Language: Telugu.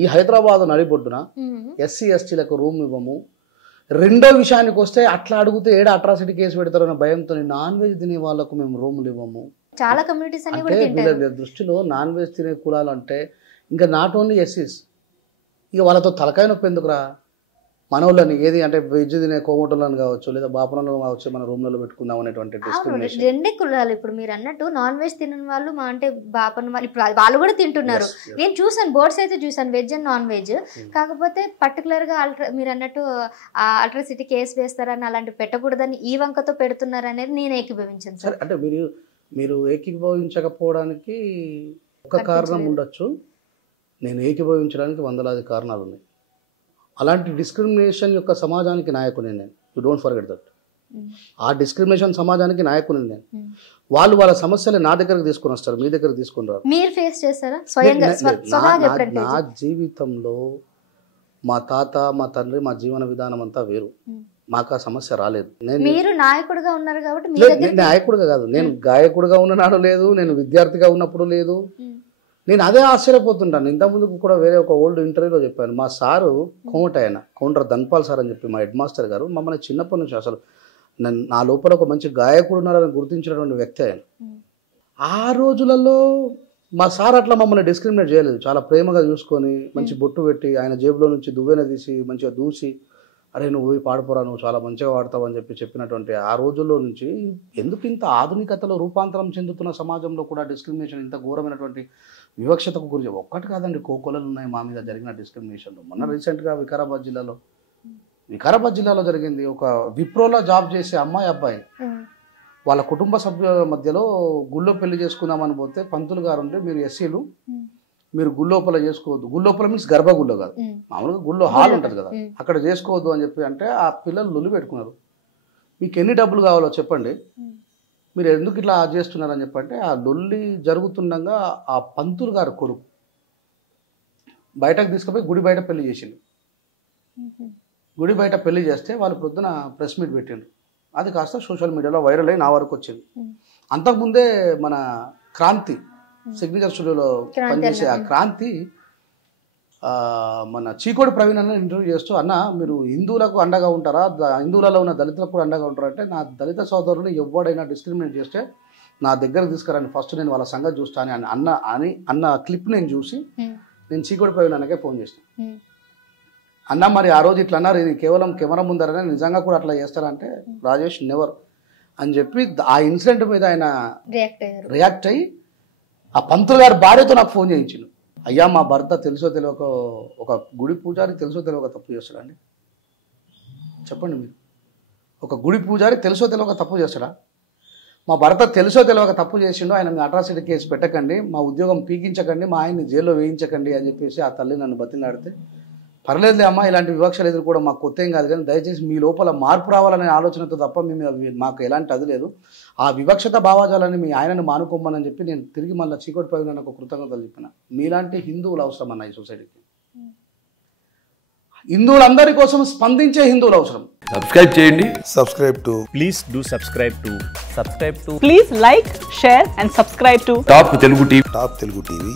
ఈ హైదరాబాద్ నడిబొడ్డున ఎస్సీ ఎస్టీలకు రూమ్ ఇవ్వము. రెండో విషయానికి వస్తే అట్లా అడిగితే ఏడ అట్రాసిటీ కేసు పెడతారన్న భయంతో నాన్ వెజ్ తినే వాళ్ళకు మేము రూములు ఇవ్వము. చాలా కమ్యూనిటీస్ అంటే వీళ్ళ దృష్టిలో నాన్ వెజ్ తినే కులాలు అంటే ఇంకా నాట్ ఓన్లీ ఎస్సీస్, ఇక వాళ్ళతో తలకాయ నొప్పి ఎందుకురా, మనోళ్ళని ఏది అంటే వెజ్ తినే కోమటోళ్ళని కావచ్చు లేదా బాపనలో కావచ్చు మన రూమ్లలో పెట్టుకుందాం అనేటువంటి డిస్క్రిమినేషన్. రెండే కులాలు. ఇప్పుడు మీరు అన్నట్టు నాన్ వెజ్ తినని వాళ్ళు మా అంటే బాపన వాళ్ళు ఇప్పుడు వాళ్ళు కూడా తింటున్నారు. నేను చూసాను, బోర్డ్స్ అయితే చూసాను వెజ్ అండ్ నాన్ వెజ్. కాకపోతే పర్టికులర్ గా మీరు అన్నట్టు అట్రాసిటీ కేసు వేస్తారని అలాంటి పెట్టకూడదని ఈ వంకతో పెడుతున్నారు అనేది నేను ఏకీభవించాను సార్. అంటే మీరు ఏకీభవించకపోవడానికి ఒక కారణం ఉండొచ్చు, నేను ఏకీభవించడానికి వందలాది కారణాలు ఉన్నాయి. అలాంటి డిస్క్రిమినేషన్ యొక్క సమాజానికి నాయకుని నేను, యూ డోంట్ ఫర్గెట్ దట్. ఆ డిస్క్రిమినేషన్ సమాజానికి నాయకుని నేను. వాళ్ళు వాళ్ళ సమస్యలు నా దగ్గరకు తీసుకొని వస్తారు, మీ దగ్గరకు తీసుకొని రారు. మీరు ఫేస్ చేస్తారా స్వయంగా? నా జీవితంలో మా తాత మా తండ్రి మా జీవన విధానం అంతా వేరు, మాకు ఆ సమస్య రాలేదు. మీరు నాయకుడిగా ఉన్నారు కాబట్టి నాయకుడిగా కాదు, నేను గాయకుడిగా ఉన్ననాడు లేదు, నేను విద్యార్థిగా ఉన్నప్పుడు లేదు. నేను అదే ఆశ్చర్యపోతుంటాను. ఇంతకుముందుకు కూడా వేరే ఒక ఓల్డ్ ఇంటర్వ్యూలో చెప్పాను, మా సారు కౌంటర్ ధన్పాల్ సార్ అని చెప్పి మా హెడ్ మాస్టర్ గారు మమ్మల్ని చిన్నప్పటి నుంచి అసలు నా లోపల ఒక మంచి గాయకుడు ఉన్నారని గుర్తించినటువంటి వ్యక్తి ఆయన. ఆ రోజులలో మా సార్ అట్లా మమ్మల్ని డిస్క్రిమినేట్ చేయలేదు, చాలా ప్రేమగా చూసుకొని మంచి బొట్టు పెట్టి ఆయన జేబులో నుంచి దువ్వెన తీసి మంచిగా దూసి అరే నువ్వు పాడిపోరా, నువ్వు చాలా మంచిగా పాడతావు అని చెప్పినటువంటి ఆ రోజుల్లో నుంచి ఎందుకు ఇంత ఆధునికతలో రూపాంతరం చెందుతున్న సమాజంలో కూడా డిస్క్రిమినేషన్ ఇంత ఘోరమైనటువంటి వివక్షతకు గురించి ఒక్కటి కాదండి, కోకొలలు ఉన్నాయి మా మీద జరిగిన డిస్క్రిమినేషన్లో. మొన్న రీసెంట్గా వికారాబాద్ జిల్లాలో జరిగింది. ఒక విప్రోలో జాబ్ చేసే అబ్బాయి వాళ్ళ కుటుంబ సభ్యుల మధ్యలో గుళ్ళో పెళ్లి చేసుకుందామని పోతే పంతులు గారు ఉంటే మీరు ఎస్సీలు మీరు గుళ్ళోపల చేసుకోవద్దు, గుళ్ళోపల మీన్స్ గర్భగుళ్ళో కాదు, మామూలుగా గుళ్ళో హాల్ ఉంటుంది కదా అక్కడ చేసుకోవద్దు అని చెప్పి అంటే ఆ పిల్లలు లొల్లి పెట్టుకున్నారు. మీకు ఎన్ని డబ్బులు కావాలో చెప్పండి, మీరు ఎందుకు ఇట్లా చేస్తున్నారని చెప్పంటే ఆ లొల్లి జరుగుతుండగా ఆ పంతులు గారు కొడుకు బయటకు తీసుకుపోయి గుడి బయట పెళ్లి చేసిండు. గుడి బయట పెళ్లి చేస్తే వాళ్ళు ప్రొద్దున ప్రెస్ మీట్ పెట్టిండ్రు. అది కాస్త సోషల్ మీడియాలో వైరల్ అయి నా వరకు వచ్చింది. అంతకుముందే మన క్రాంతి సిగ్నేచర్ స్టూడియోలో పనిచేసే ఆ క్రాంతి మన చీకోడి ప్రవీణ్ అన్న ఇంటర్వ్యూ చేస్తూ, అన్న మీరు హిందువులకు అండగా ఉంటారా, హిందువులలో ఉన్న దళితులకు కూడా అండగా ఉంటారా అంటే, నా దళిత సోదరుని ఎవడైనా డిస్క్రిమినేట్ చేస్తే నా దగ్గరకు తీసుకురండి, ఫస్ట్ నేను వాళ్ళ సంగతి చూస్తాను అన్న క్లిప్ నేను చూసి నేను చీకోడి ప్రవీణ్ అన్నకే ఫోన్ చేస్తాను. అన్న మరి ఆ రోజు ఇట్లా అన్నారు, ఇది కేవలం కెమెరా ముందరనే నిజంగా కూడా అట్లా చేస్తారంటే రాజేష్ నెవర్ అని చెప్పి ఆ ఇన్సిడెంట్ మీద ఆయన రియాక్ట్ అయ్యి ఆ పంతులు గారి భార్యతో నాకు ఫోన్ చేయించిండు. అయ్యా మా భర్త తెలుసో తెలియక, ఒక గుడి పూజారి తెలుసో తెలియక తప్పు చేస్తాడా అండి చెప్పండి మీరు? ఒక గుడి పూజారి తెలుసో తెలియక తప్పు చేస్తాడా? మా భర్త తెలుసో తెలియక తప్పు చేసిండు, ఆయన మీ అట్రాసిటీ కేసు పెట్టకండి, మా ఉద్యోగం పీకించకండి, మా ఆయన్ని జైల్లో వేయించకండి అని చెప్పేసి ఆ తల్లి నన్ను బతిలాడితే, పర్లేదులే అమ్మ ఇలాంటి వివక్షలు ఎదురు కూడా మాకు కొత్త ఏం కాదు, కానీ దయచేసి మీ లోపల మార్పు రావాలనే ఆలోచనతో తప్ప మాకు ఎలాంటి అది లేదు, ఆ వివక్షత భావాజాలని మీ ఆయనను మానుకోమని చెప్పి నేను తిరిగి మళ్ళీ చీకోటి ప్రవీణ్ ఒక కృతజ్ఞతలు చెప్పిన. మీలాంటి హిందువులు అవసరం అన్న ఈ సొసైటీకి, హిందువులందరి కోసం స్పందించే హిందువులు అవసరం. సబ్స్క్రైబ్ చేయండి. Please do subscribe to please like share and subscribe to top Telugu TV. Top Telugu TV.